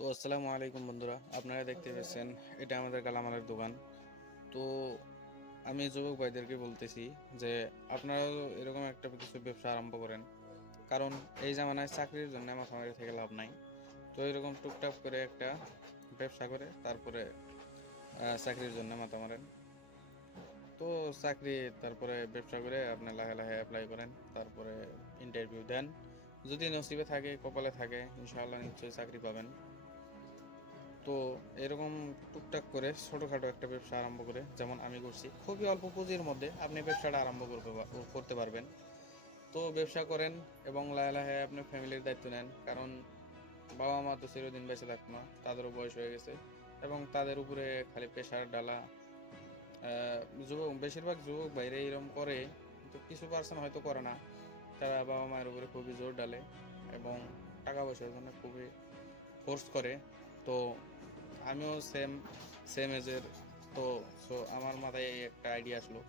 তো আসসালামু আলাইকুম বন্ধুরা, আপনারা দেখতে পাচ্ছেন এটা আমাদের কালামালের দোকান। তো আমি যুবক ভাইদেরকে বলতেছি যে আপনারাও এরকম একটা কিছু ব্যবসা আরম্ভ করেন, কারণ এই জামানায় চাকরির জন্য মাথামারি থেকে লাভ নাই। তো এরকম টুকটাক করে একটা ব্যবসা করে তারপরে চাকরির জন্য মাথা মারেন। তো চাকরি তারপরে ব্যবসা করে আপনি লাহে লাহে অ্যাপ্লাই করেন, তারপরে ইন্টারভিউ দেন। যদি নসিবে থাকে, কপালে থাকে, ইনশাআল্লাহ নিশ্চয়ই চাকরি পাবেন। তো এরকম টুকটাক করে ছোটখাটো একটা ব্যবসা আরম্ভ করে, যেমন আমি করছি, খুবই অল্প পুঁজির মধ্যে আপনি ব্যবসাটা আরম্ভ করতে পারবেন। তো ব্যবসা করেন এবং লাহে লাহে আপনি ফ্যামিলির দায়িত্ব নেন, কারণ বাবা মা তো চিরদিন বেঁচে থাকতো না, তাদেরও বয়স হয়ে গেছে এবং তাদের উপরে খালি প্রেশার ডালা। বেশিরভাগ যুবক বাইরে এরকম করে, কিন্তু কিছু পার্সেন্ট হয়তো করে না। তারা বাবা মায়ের উপরে খুবই জোর ডালে এবং টাকা পয়সার জন্য খুবই ফোর্স করে। তো আমিও সেম সেম এজের। তো আমার মাথায় এই একটা আইডিয়া আসলো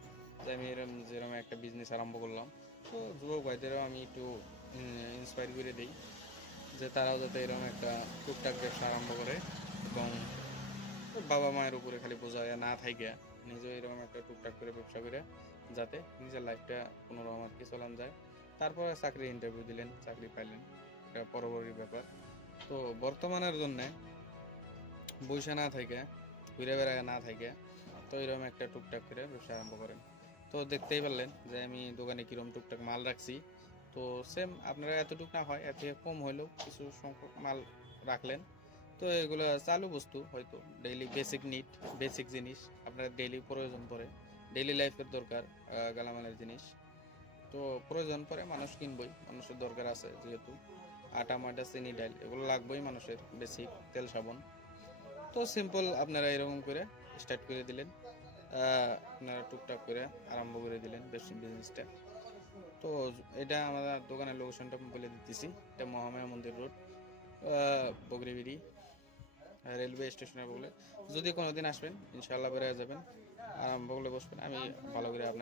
যে আমি এরকম যেরকম একটা বিজনেস আরম্ভ করলাম। তো যুবক ভাইদেরও আমি একটু ইন্সপায়ার করে দিই যে তারাও যাতে এরকম একটা টুকটাক ব্যবসা আরম্ভ করে এবং বাবা মায়ের উপরে খালি বোঝা না থাকে, নিজেও এরকম একটা টুকটাক করে ব্যবসা করে যাতে নিজের লাইফটা কোনো রকম আর কি চলান যায়। তারপরে চাকরি ইন্টারভিউ দিলেন, চাকরি পাইলেন, এটা পরবর্তী ব্যাপার। তো বর্তমানের জন্যে বইসা না থাকে, ঘুরে বেড়ায় না থাকে, তো এরকম একটা টুকটাক করে ব্যবসা আরম্ভ করেন। তো দেখতেই পারলেন যে আমি দোকানে কিরকম টুকটাক মাল রাখছি। তো সেম আপনারা এতটুক না হয় এর থেকে কম হলেও কিছু সংখ্যক মাল রাখলেন। তো এগুলো চালু বস্তু, হয়তো ডেইলি বেসিক নিড, বেসিক জিনিস আপনার ডেইলি প্রয়োজন পড়ে, ডেইলি লাইফের দরকার, গালামালের জিনিস। তো প্রয়োজন পড়ে, মানুষ কিনবই, মানুষের দরকার আছে যেহেতু। আটা মাটা চিনি ডাল এগুলো লাগবেই মানুষের, বেসিক তেল সাবান। তো সিম্পল আপনারা এরকম করে স্টার্ট করে দিলেন, আপনারা টুকটাক করে আরম্ভ করে দিলেন বিজনেসটা। তো এটা আমাদের দোকানের লোকেশনটা বলে দিতেছি, এটা মহামায়া মন্দির রোড, বগরিবিড়ি রেলওয়ে স্টেশনের বলে। যদি কোনোদিন আসবেন ইনশাআল্লাহ বেড়ে যাবেন, আরম্ভ করলে বসবেন, আমি ভালো করে আপনার